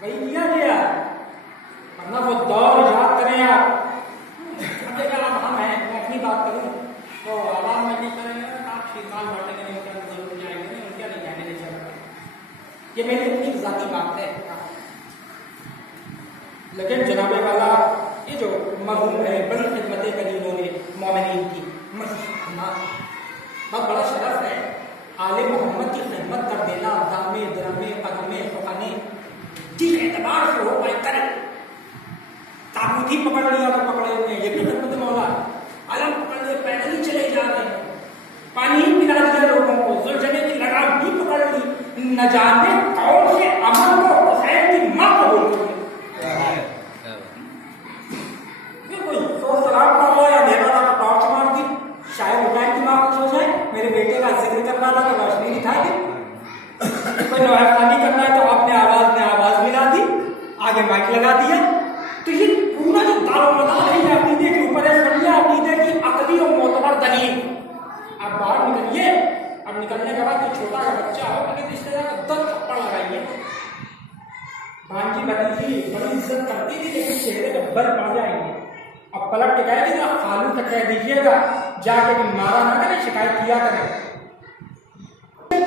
वही किया गया, वरना वो दौर याद करें आप। अगर हम हैं, मैं अपनी बात करूं तो आवाम में नहीं करेंगे आप शीतकाल बांटेंगे नहीं, उनका जरूर जाएंगे नहीं, उनका नहीं जाने नहीं चलेगा। ये मेरी अपनी ज़ाती बात है। लेकिन जनाबे वाला ये जो मरहूम है, बड़ी खिदमतें करी उन्होंने मोमिनीन की, बहुत बड़ा शरफ है आले मोहम्मद की खिदमत कर देना, दामे दरमे कदमे फकाने जिस एतबार से हो पाए करें। ताबूत ही पकड़ लिया तो पकड़े हुए, ये भी खिदमत मौला। अलम पकड़ लिए, पैदल ही चले जा रहे हैं, पानी ही पिला दिया लोगों को, जुल्झने की लगाम भी पकड़ ली, न जाने कौन से अमल को हुसैन की मां को बोल रही है। कोई सोच सलाम कर लो या देवा का टॉर्च मार दी, शायद हुसैन की मां कुछ हो जाए, मेरे बेटे का जिक्र करना था तो रोशनी दिखा दी, कोई नवाखानी करना है तो आपने आवाज मिला दी, आगे माइक लगा दिया। तो ये पूरा जो दारोमदार है ये अकीदे के ऊपर है, सरिया अकीदे की अकली और मोतबर दलील। आप बाहर निकलिए, अब निकलने के बाद छोटा सा बच्चा हो, अगर रिश्तेदार को 10 थप्पड़ लगाइए। भांजी भतीजी बड़ी इज्जत करती थी, लेकिन चेहरे पे बल पड़ जाएंगे। अब पलट के कह दीजिए, खालू तक कह दीजिएगा, जाके मारा ना करे, शिकायत किया करे।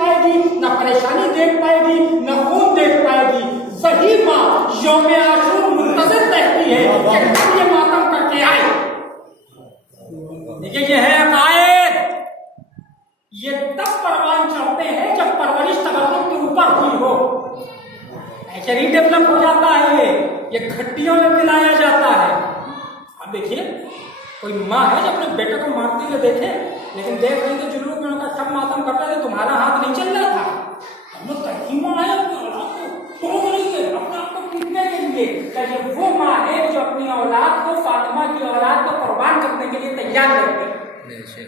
पाएगी ना परेशानी देख पाएगी, ना खून देख पाएगी। वही माँ यौम आशूर मुंतज़िर रहती है कि कब ये मातम करके आए। देखिए ये है अकायद, ये तब परवान चढ़ते हैं जब परवरिश तबर्रुक के ऊपर हुई हो। ऐसे नहीं डेवलप हो जाता है, ये खट्टियों में मिलाया जाता है। अब देखिए कोई माँ है जो अपने बेटे को मारती हुए देखे, लेकिन देख रही थी जुलूस में उनका सब मातम करता है, तुम्हारा हाथ नहीं चल रहा था। अपने आप को पीटने के लिए वो माँ है जो अपनी औलाद को, फातिमा की औलाद को कुर्बान करने के लिए तैयार रहती है।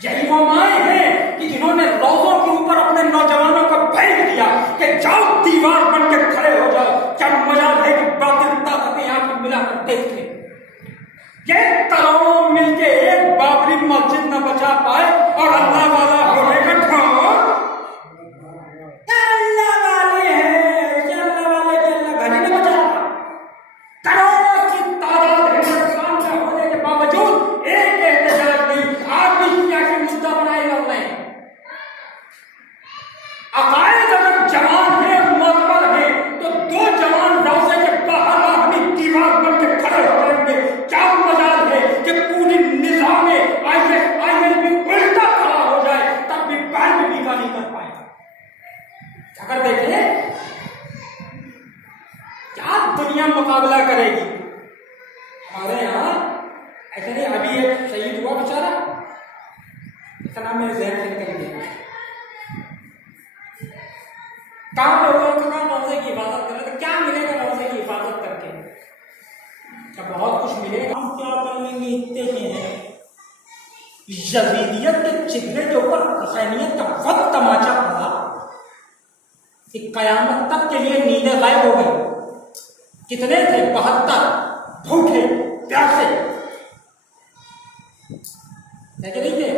यही वो माएँ हैं कि जिन्होंने रोजों के ऊपर अपने नौजवानों को भेज दिया कि जाओ दीवार बन के खड़े हो जाओ, क्या मजा है कि बातिल ताकतें यहाँ पर मिलाकर देखते। ये करोड़ों मिलके एक बाबरी मस्जिद न बचा पाए और अल्लाह वाला होने का अल्लाह वाले हैं, अल्लाह वाले के अल्लाह घर नहीं बचा। करोड़ों की तादाद हिंदुस्तान में होने के बावजूद एक एहतजाज नहीं, आज भी क्या की मुद्दा बनाए जा रहे हैं। अकायद अगर जवान है, मोतबर है, तो 2 जवान रोजे के बाहर हमें दीवार बन के खड़े हो जाएंगे। क्या मजाल है कि पूरी निजाम में ISIL भी उल्टा खड़ा हो जाए, तब भी पैर में बीका नहीं कर पाएगा। अगर देखें क्या दुनिया मुकाबला करेगी। हमारे यहाँ ऐसे नहीं, अभी एक शहीद हुआ बेचारा, इसका नाम मेरे जहन से निकल गया, काम लोगों को ना रोजे की हिफाजत करें, तो क्या मिलेगा रोजे की हिफाजत करके? क्या बहुत कुछ मिलेगा? हम क्या कर लेंगे? इतने हैं यजीदियत के चित्रे के ऊपर हुसैनियत का वक्त तमाचा पड़ा कि कयामत तक के लिए नींदें गायब हो गई। कितने थे? 72 भूखे प्यासे नहीं थे,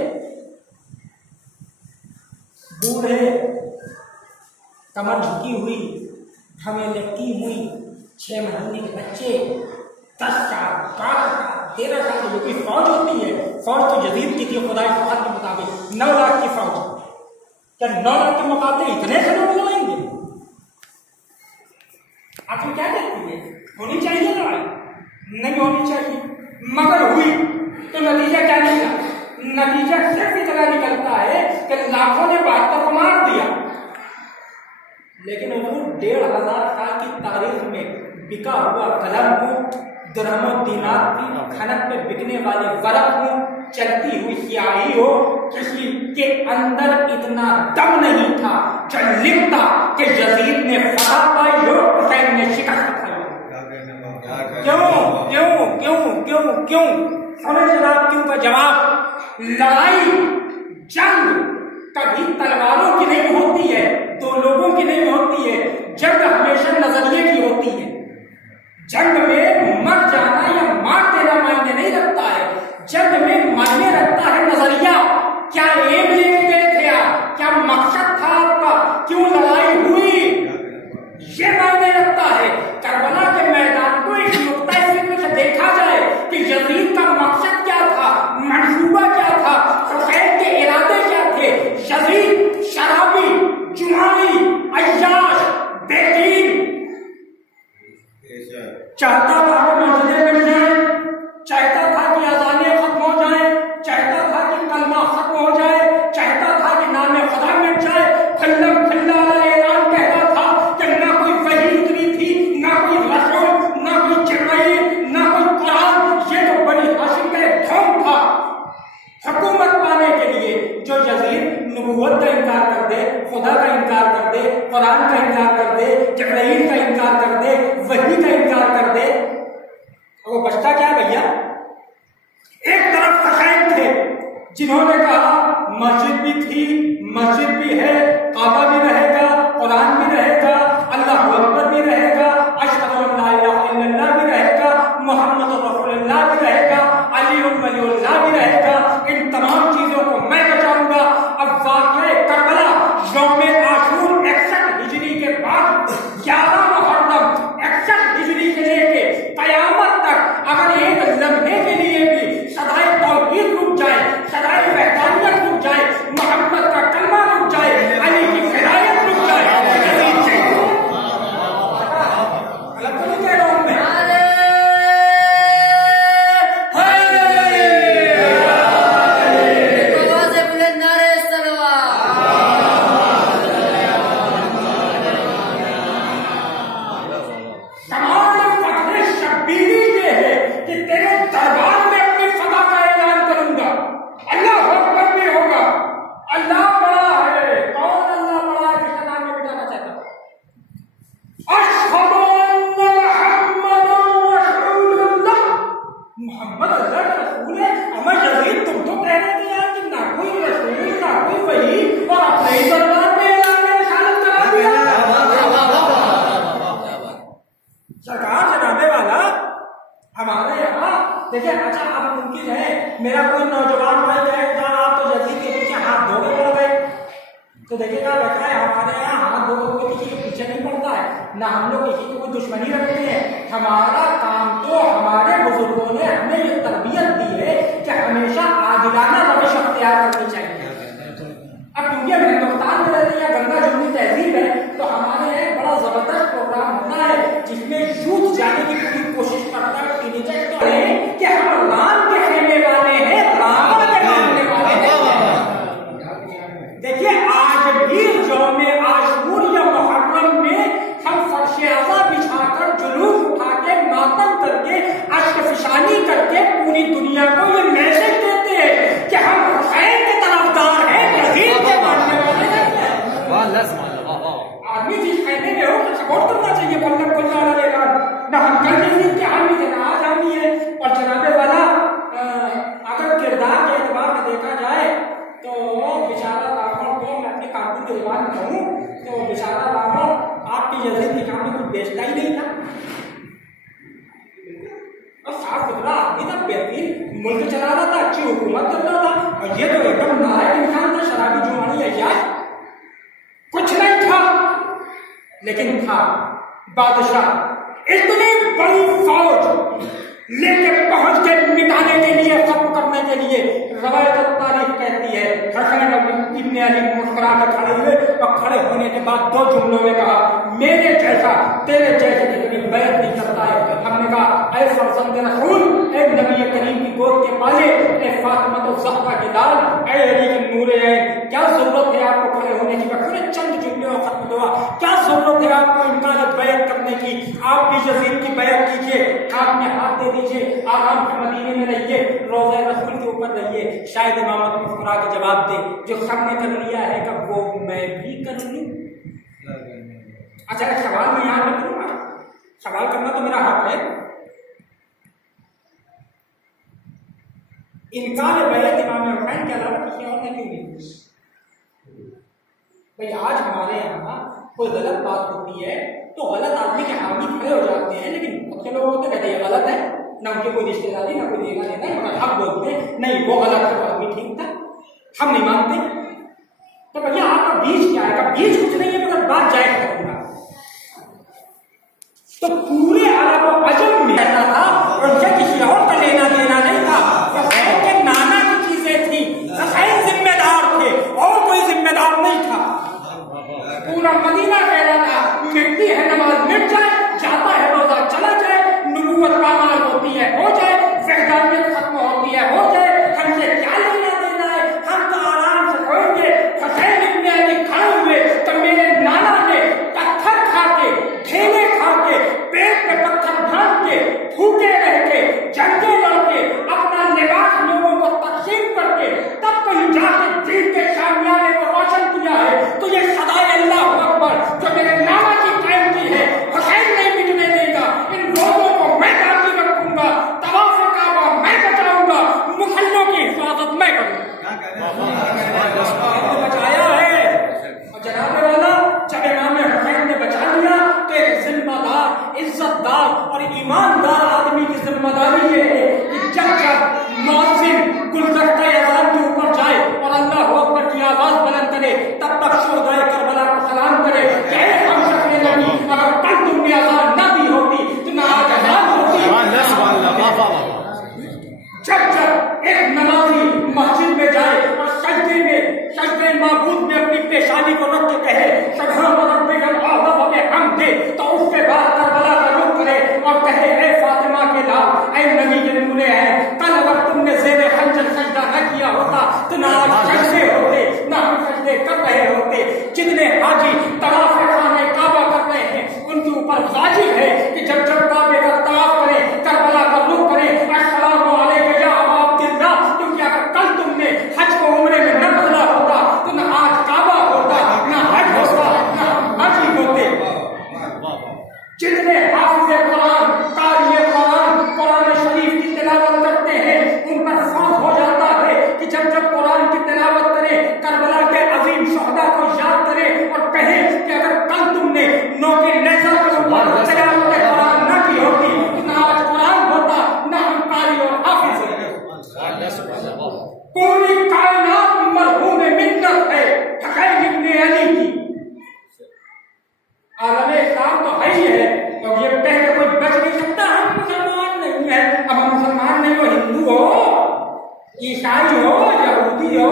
बूढ़े कमर झुकी हुई, हमें लटकी हुई, 6 महीने के बच्चे, 10 साल, 12 साल, 13 साल की जो की फौज होती है। फौज तो जदीद की थी खुदा के मुताबिक 9 लाख की फौज। क्या 9 लाख के मुकाबले इतने से लोग लगाएंगे? आखिर क्या कहती है? होनी चाहिए लड़ाई? नहीं होनी चाहिए, मगर हुई तो नतीजा क्या निकला? नतीजा सिर्फ इतना निकलता है कि लाखों ने 72 को मार दिया। लेकिन वो 1500 साल की तारीख में बिका हुआ कलम हो, दिरहम दीनार की खनक पे बिकने वाले वरक हो, चलती हुई स्याही हो, किसी के अंदर इतना दम नहीं था जो लिखता कि यजीद ने फतह पाई हो, हुसैन ने शिकस्त खाई। क्यों क्यों क्यों क्यों क्यों? समझ आप क्यों का जवाब, लड़ाई जंग कभी तलवारों की नहीं होती है, 2 लोगों की नहीं होती है। जंग हमेशा नजरिए की होती है। जंग में मर जाना या मार देना मायने नहीं रखता है, जंग में मायने रखता है नजरिया। क्या एम लेके गए थे आप? क्या मकसद था आपका? क्यों लड़ाई हुई? ये मायने रखता है। चाहता था कि मस्जिदें मिल जाए, चाहता था कि अज़ानें खत्म हो जाए, चाहता था कि कलमा खत्म हो जाए, चाहता था कि नाम खुदा मिट जाए। खल्लम खल्ला ऐलान कह रहा था कि ना कोई वही उतरी थी, ना कोई रसूल, ना कोई जिब्राइल, ना कोई कुरान। ये तो बनी हाशिम का एक ढोंग था हुकूमत पाने के लिए। जो यजीद नबूवत का इनकार कर दे, खुदा का इनकार कर दे, कुरान का इनकार कर दे, जिब्राइल का इनकार कर दे, वही का इनकार कर दे, वो बचता क्या भैया? एक तरफ फखैन थे जिन्होंने कहा मस्जिद भी थी, मस्जिद भी है, काबा भी रहेगा, कुरान भी रहेगा, अल्लाहु अकबर भी रहेगा, अशहदु अन ला इलाहा इल्लल्लाह भी रहेगा, मुहम्मदुर रसूलुल्लाह भी रहेगा, अली वलीउल्लाह भी रहेगा। इन तमाम चीजों को मैं बचाऊंगा। अब वाक़या करबला यौम आशूर 61 हिजरी के बाद 11 मुहर्रम 61 हिजरी के लेके कयामत तक अगर एक लम्हे के लिए भी सदाए तौहीद रुक जाए, सदाए वहदानियत रुक जाए, मोहम्मद का कलमा रुक जाए, अली की हिदायत रुक जाए, गलत तो नहीं कह रहा हूं मैं। देखिए, अच्छा अब मुमकिन है मेरा कोई नौजवान भाई कहेगा आप तो यजीद के पीछे हाथ धोके पड़ गए, तो देखिएगा बेटा हमारे यहाँ हाथ धोके कोई किसी के पीछे नहीं पड़ता है, ना हम लोग किसी को कोई दुश्मनी रखते हैं। हमारा काम तो हमारे बुजुर्गों ने हमें ये तरबियत दी है कि हमेशा आदिलाना रविश अख्तियार करनी चाहिए। अब क्योंकि हम हिंदुस्तान में रहते हैं, गंगा जमुनी तहजीब है, तो हमारे यहाँ एक बड़ा जबरदस्त प्रोग्राम होता है जिसमें यूथ जाने की पूरी कोशिश करता है। टीनेजर्स तो है कि हम राम के खेलने वाले हैं, रावण के मानने वाले हैं। देखिए, आज भी यौम आशूर या मुहर्रम में हम फर्श-ए-अज़ा बिछाकर जुलूस उठा के मातम करके अश्क-ए-फ़िशानी करके पूरी दुनिया को ये मैसेज देते हैं कि हम हुसैन के तरफदार हैं, यजीद के मानने वाले हैं। आदमी जिस कहने में हो तो सपोर्ट करना चाहिए। बल्लभ खुल्ला रहेगा ना, हम कल यजीद के हामी थे ना आज हामी है। और जनाबे वाला अगर किरदार के एतबार से देखा जाए तो बेचारा रावण को मैं अपने काबू के जबान में कहूँ तो बेचारा रावण आपके यजीद के काम में कुछ बेचता ही नहीं था, और साफ सुथरा आदमी था, बेहतरीन मुल्क चला रहा था, अच्छी हुकूमत कर रहा था। और ये तो एकदम नालायक इंसान था, शराबी जुआनी अय्याश, कुछ नहीं था लेकिन था बादशाह। इतनी बड़ी फौज लेके पहुंच के मिटाने के लिए, खत्म करने के लिए, रवायत तारीख कहती है हसन इब्न अली मुस्कुरा कर खड़े हुए और खड़े होने के बाद दो जुमलों में कहा, मेरे जैसा तेरे जैसे की कभी बैत नहीं करता है। हमने कहा, ऐ फरजंद रसूल, ऐ नबी करीम की गोद के पाले, ऐ फातिमा तो ज़हरा के लाल, ऐ अली के नूरे ऐन, क्या जरूरत है आपको खड़े होने की? पूरे चंद जुमले और खत्म हुआ। क्या जरूरत है आपको इनका बैत करने की? आप भी यजीद की बैत कीजिए, हाथ में हाथ दे दीजिए, आराम से मदीने में रहिए, रोज़े रसूल के ऊपर रहिए। शायद इमामत मुस्कुरा के जवाब दे, जो सबने कर लिया है कब वो मैं भी कर लूं। अच्छा, एक सवाल मैं यहाँ पे करूंगा, सवाल करना तो मेरा हक है। इनकार बैत इमाम हुसैन के अलावा किसी और ने क्यों नहीं? भाई आज हमारे यहाँ कोई गलत बात होती है तो गलत आदमी के हामी खड़े हो जाते हैं, लेकिन बहुत से लोग होते कहते हैं ये गलत है, ना उनकी कोई रिश्तेदारी ना कोई देना देना है, मगर हम बोलते हैं नहीं वो गलत है, आदमी ठीक था, हम नहीं मानते। तो भैया आपका बीज क्या है? बीज कुछ नहीं है, मगर बात जायज करूंगा। तो पूरे अरब अजम में रहता था, उनसे किसी और का लेना देना नहीं था। के नाना की चीजें थी, जिम्मेदार थे और कोई जिम्मेदार नहीं था। पूरा मदीना कह रहा था मिटती है नमाज मिट जाए, जाता है रोजा चला जाए, इज्जतदार और ईमानदार आदमी की जिम्मेदारी ये है कि जब जब मुअज्जिन गुलदस्ता अज़ान के ऊपर जाए और अल्लाह अकबर की आवाज बुलंद करे, तब तक शोहदाए करबला को सलाम करे कि हम शक्ल नबी, अगर कल तुमने अज़ान न दी होती तो ना आज अज़ान होती। जब जब एक नमाजी मस्जिद में जाए और सजदे माबूद में अपनी पेशानी को रख के कहे हम दे, तो उसके बाद करबला का रुख करे और कहे ए फातिमा के लाल, ए नबी के नूरे हैं, कल अगर तुमने ज़ेरे खंजर सजदा न किया होता तो ना सजदे होते, ना हम सजदे कर रहे होते। जितने हाजी तवाफ खाने काबा कर रहे हैं उनके ऊपर वाजिब है कि जब जब काबे का तवाफ करें, करबला का रुख करें, अस्सलामु अलैका या अबा अब्दिल्लाह, क्योंकि अगर कल तुमने हज को उम्रे में न बदला होता तो ना आज काबा होता, ना हज होता, ना हाजी होते। जितने हाफिज़े कुरान, क़ारिए कुरान, कुरान शरीफ की तिलावत करते हैं उन पर फर्ज हो जाता है कि जब जब कुरान की तिलावत करें, करबला के अजीम शहदा को याद करें और कहें कि अगर कल तुमने नोके नेज़ा के ऊपर तिलावत कुरान न की होती ना आज कुरान होता, ना हम क़ारी और हाफिज़ होते। पूरी कायनात मरहूम मिन्नत है हक़ैक़ इब्ने अली की। आलम इस्लाम तो है ही है, और ये कह के कोई बच नहीं सकता हम मुसलमान नहीं है। अब हम मुसलमान नहीं हो, हिंदू हो, ईसाई हो, यहूदी हो,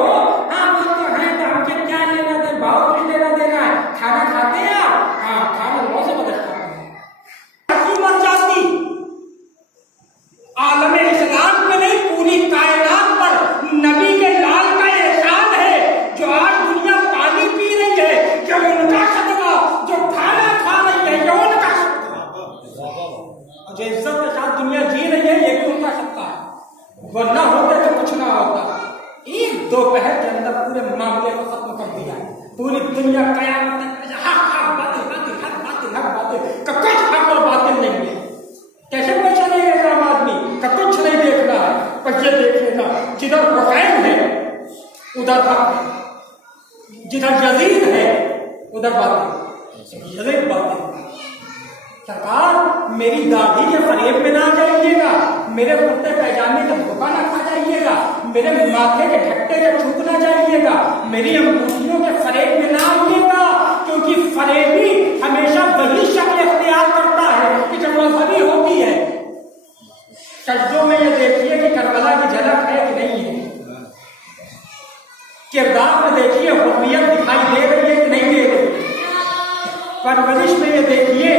हाँ वो तो है, तो हमसे क्या लेना दे, भाव कुछ लेना देना है। खाना खाते हैं आप, हाँ खाना बहुत से बदल खाते हैं, मर जाती। आलम इस्लाम में नहीं, पूरी कायनात पर नबी के लाल का एहसान है। जो आज दुनिया पानी पी रही है, जो उनका सदका, जो खाना खा रही है, ये उनका सदका, जो इज्जत के साथ दुनिया जी रही है, ये भी उनका सदका है। वो ना होते तो कुछ ना होता। एक दोपहर के अंदर पूरे मामले को खत्म कर दिया। पूरी दुनिया कयामत तक कुछ हक और बातिल नहीं है। कैसे पहचानेगा आम आदमी का कुछ नहीं देखना है, पर ये देखेगा जिधर हुसैन है उधर हक है, जिधर यजीद है उधर बातिल। सरकार मेरी दाढ़ी के फरेब में ना जाइएगा, मेरे कुर्ते पैजामे का धोखा ना खा जाइएगा, मेरे माथे के ढक्के के छूट ना जाइएगा, मेरी अंगूठियों के फरेब में ना आइएगा, क्योंकि फरेबी हमेशा वही शक्ल इख्तियार करता है कि जब मजहबी होती है। सजदों में ये देखिए कि करबला की झलक है कि नहीं है, किरदार में देखिए हुर्रियत दिखाई दे रही है कि नहीं दे रही, परवरिश में ये देखिए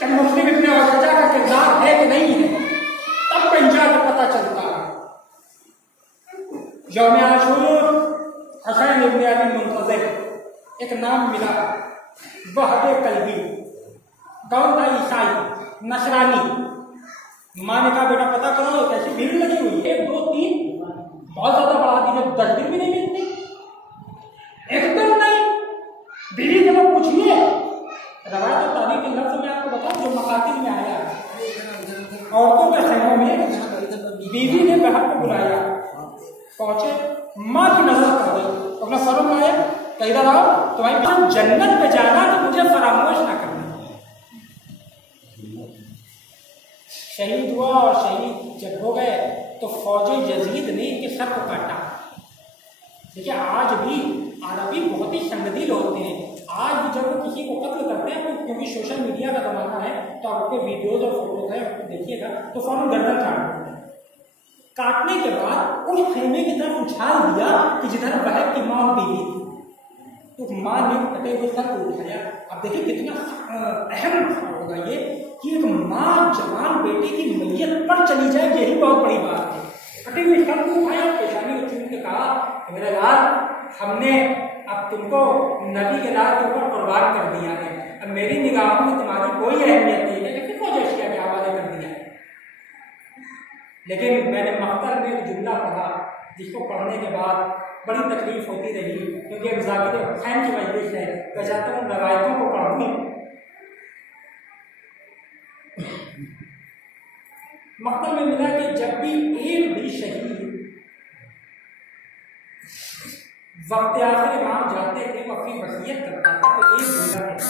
कि मुस्लिम इब्ने औरजा का किरदार है कि नहीं है, तब पंजा का पता चलता है। यौम आशूर हुसैन इब्ने अली मुंतज़िर एक नाम मिला, वहब कल्बी, कौन था? ईसाई, नशरानी। माँ ने कहा बेटा पता करो कैसी भीड़ लगी हुई है, 1 2 3 बहुत ज्यादा बढ़ा दीजिए, 10 दिन भी नहीं मिलती, एकदम नहीं। बीवी जब पूछिए, रवायत और तारीख के लफ्ज़ में आपको बताऊं जो मकातिल में आया, औरतों के खेमों में बीवी ने बहन को बुलाया, पहुंचे, माँ की नजर कर गई, अपना फर्म आया, इधर आओ, तुम्हारी जन्नत पे जाना तो मुझे फरामोश ना करना। शहीद हुआ और शहीद जब हो गए तो फौजी यजीद ने इनके सर को काटा। देखिए आज भी अरबी बहुत ही संगदिल होते हैं। आज भी जब वो किसी को कत्ल करते हैं, क्योंकि सोशल मीडिया का जमाना है, तो आपके वीडियोज और फोटोज है, आपको देखिएगा तो फौरन गर्दन काट देते हैं। काटने के बाद उस खेमे की तरफ उछाल दिया कि जिधर बहन की माँ बीवी थी, तो माँ ने कटे हुए सर को उठाया। अब देखिए कितना अहम होगा ये कि एक माँ जवान बेटे की मैयत पर चली जाए, यही बहुत बड़ी बात है। कटे हुए सर को उठाया, पेशानी को चूम के कहा मेरे लाल, हमने अब तुमको नबी के लाल के ऊपर कुर्बान कर दिया है, अब मेरी निगाहों में तुम्हारी कोई अहमियत नहीं है, लेकिन फौज एशिया के हवाले कर दिया है। लेकिन मैंने मक्तल में एक जुमला पढ़ा जिसको पढ़ने के बाद बड़ी तकलीफ होती रही, क्योंकि अब ज़ाकिर हुसैन की मजलिस है, मैं चाहता हूँ रवायतों को पढ़ूँ। मक्तल में मिला कि जब भी एक भी शहीद वक्त आखिर इमाम जाते थे, वो अपनी वसीयत करता था, तो एक जुमला कहता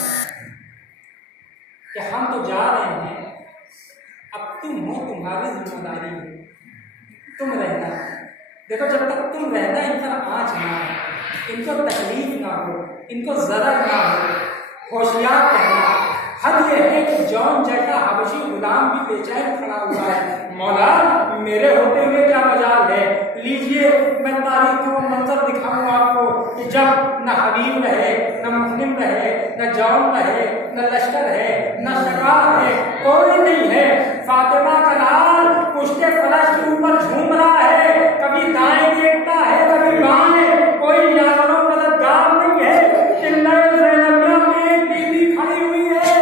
कि हम तो जा रहे हैं, अब तुम हो, तुम्हारी जिम्मेदारी है, तुम रहना। देखो जब तक तुम रहना इन पर आँच ना हो, इनको तकलीफ ना हो, इनको ज़रर ना हो, होशियार रहना। हद ये है कि जौन जैसा हबशी गुलाम भी बेचैन खड़ा हुआ है, मौला मेरे होते हुए क्या मजाल है। लीजिए मैं तारीख का वो मंजर दिखाऊं आपको कि जब न हबीब रहे, न मुस्लिम रहे, न जौन रहे, न लश्कर है, न शकार है, कोई नहीं है। फातिमा का लाल पुश्ते फलश के ऊपर झूम रहा है, कभी दाएं देखता है कभी बाएं, कोई यारों मददगार नहीं है। चिल्लाए ज़ैनबिया में एक बीबी खड़ी हुई है।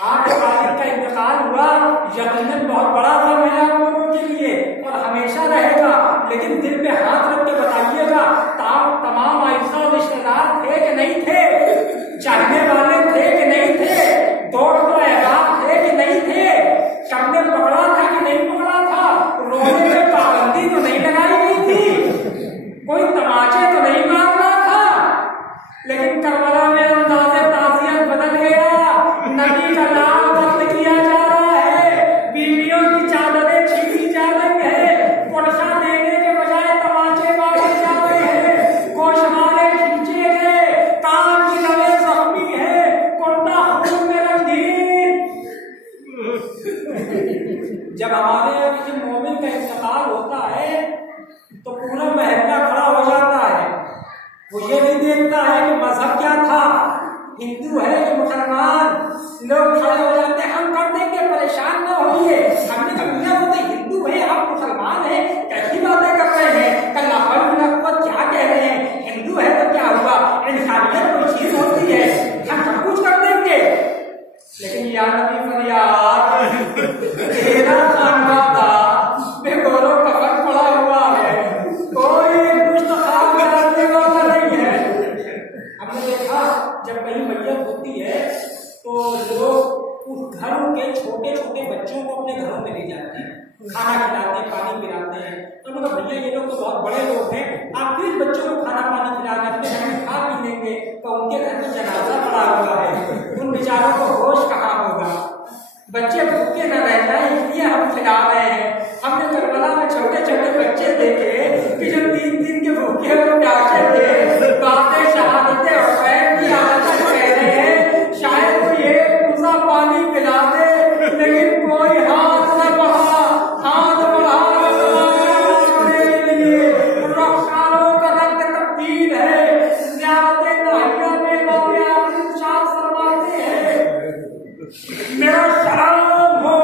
आपके वालिद का इंतकाल हुआ, यकीनन बहुत बड़ा गम है आप लोगों के लिए और हमेशा रहेगा, लेकिन दिल पे हाथ रख के बताइएगा तमाम आइज़ा रिश्तेदार थे कि नहीं थे, चाहने वाले थे कि नहीं थे, दोस्त अहबाब थे कि नहीं थे, सबने पकड़ा था कि नहीं पकड़ा था, रोने में पाबंदी तो नहीं लगाई गई थी, कोई तमाचे तो नहीं मार रहा था। लेकिन करबला में अंदाज़े ताज़ियत बदल गया, नबी का नाम बंद किया जा रहा है, बीवियों की चादरें छीनी जा रही है, पुरसा देने के बजाय तमाचे मारे जा रहे हैं, गोशवारे खींचे गए, कान की नवें जख्मी है, कुर्ता खून में रंगीन। जब हमारे किसी मोमिन का इंतकाल होता है तो पूरा महल्ला खड़ा हो जाता है। वो ये नहीं देखता है कि मजहब क्या था, हिंदू है कि मुसलमान, लोग खड़े हो जाते हैं, हम कर देंगे, परेशान ना होइए। हमने कहा मियां वो तो हिंदू है, आप मुसलमान हैं, कैसी बातें कर रहे हैं, कल क्या कह रहे हैं, हिंदू है तो क्या हुआ, इंसानियत कोई चीज होती है, हम सब कुछ कर देंगे। लेकिन या नबी फरियाद तेरा खानदादा बेगौरों कफन पड़ा हुआ है, कोई दुष्ट खाब डालने वाला नहीं है। हमने देखा जब कहीं मैयत होती है तो लोग उस घरों के छोटे छोटे बच्चों को अपने घरों में ले जाते हैं, खाना खिलाते हैं, पानी पिलाते हैं। तो उन्होंने कहा भैया ये लोग तो बहुत बड़े लोग हैं, आप फिर बच्चों को खाना पानी खिलाना, अपने घर में खा पी लेंगे, तो उनके घर में जनाजा पड़ा हुआ है, उन बेचारों को होश कहाँ होगा। बच्चे भूखे न रह जाए इसलिए हम खिला रहे हैं। हमने करबला में छोटे छोटे बच्चे देखे कि जो 3 दिन के भूखे और प्यासे थे, बातें शहादतें हुसैन की आदत कह रहे हैं, शायद कोई एक दूसरा पानी पिला दे, लेकिन कोई हाथ न बढ़ा, हाथ बढ़ा रफ्तारों का रंग तब्दील है। ज़ियारत नाहिया में बाबे आखिर शाह फरमाते हैं, मेरा सलाम हो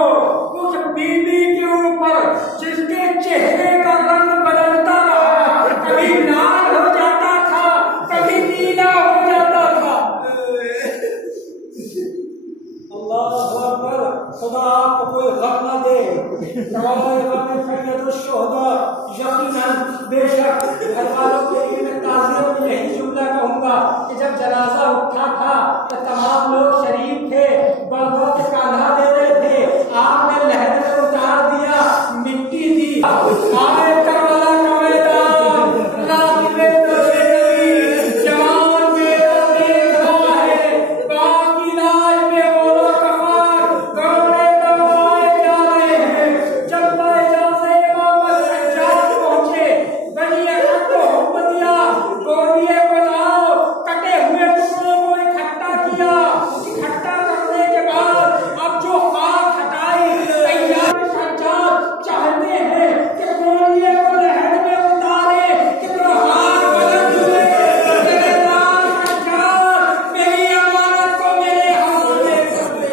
उस बीबी के ऊपर जिसके चेहरे का रंग बदलता रहा, कभी लाल हो जाता था, कभी नीला हो जाता था। अल्लाह अकबर, खुदा आपको कोई गम न दे। यकीनन बेशक घर वालों के लिए मैं ताज़ियत में यही जुमला कहूँगा कि जब जनाजा उठा था तो तमाम लोग शरीफ थे, बड़ों के कांधा दे रहे थे, आपने लहर में उतार दिया, मिट्टी दी, आए करबला का मैदान, लाखिले तो जवान मेरा देख रहा है, बाकी लाज पे बोलो कफन, गौरे दबाए जा रहे हैं। जब इजाज़े इमाम सज्जाद पहुंचे, बनी अहद को हुक्म दिया, गोलिए बनाओ, कटे हुए टुकड़ों को इकट्ठा किया, इकट्ठा करने के बाद अब जो खाक हटाई, तैयार सज्जाद चाहते हैं कि गोलिए को लहद में उतारे, कि तो हाथ बुलंद हुए, मेरे लाल सज्जाद मेरी अमानत को मेरे हवाले कर दे।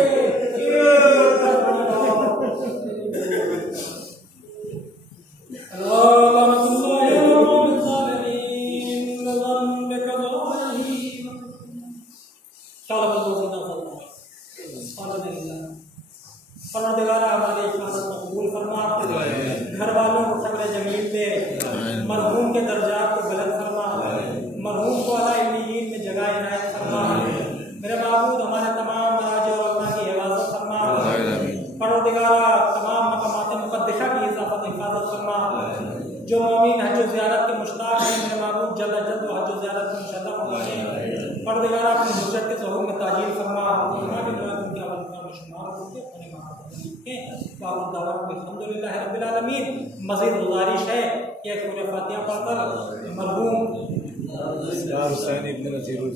परवरदिगार हमारे इबादत कबूल फरमा, घर वालों को सब्र जमील दे, मरहूम के दर्जात को बुलंद फरमा, मरहूम को अला इल्लीयीन में जगह इनायत फरमा। मेरे माबूद हमारे तमाम मराज और अल्लाह की हिफाजत फरमा, परवरदिगार तमाम मकामात मुक़द्दसा की हिफाजत फरमा। जो मोमिन हज ज़ियारत के मुश्ताक हैं, मेरे माबूद जल्द अज जल्द हज ज़ियारत में इंशाअल्लाह पहुँचे। परवरदिगार अपनी हुज्जत के ज़हूर में ताजील फरमा। शुमार होकर अपने महारत लिखें। अल्हम्दुलिल्लाह रब्बिल आलमीन। मज़ीद गुजारिश है कि सूरह फातिहा पढ़कर मरहूम नज़ीरुल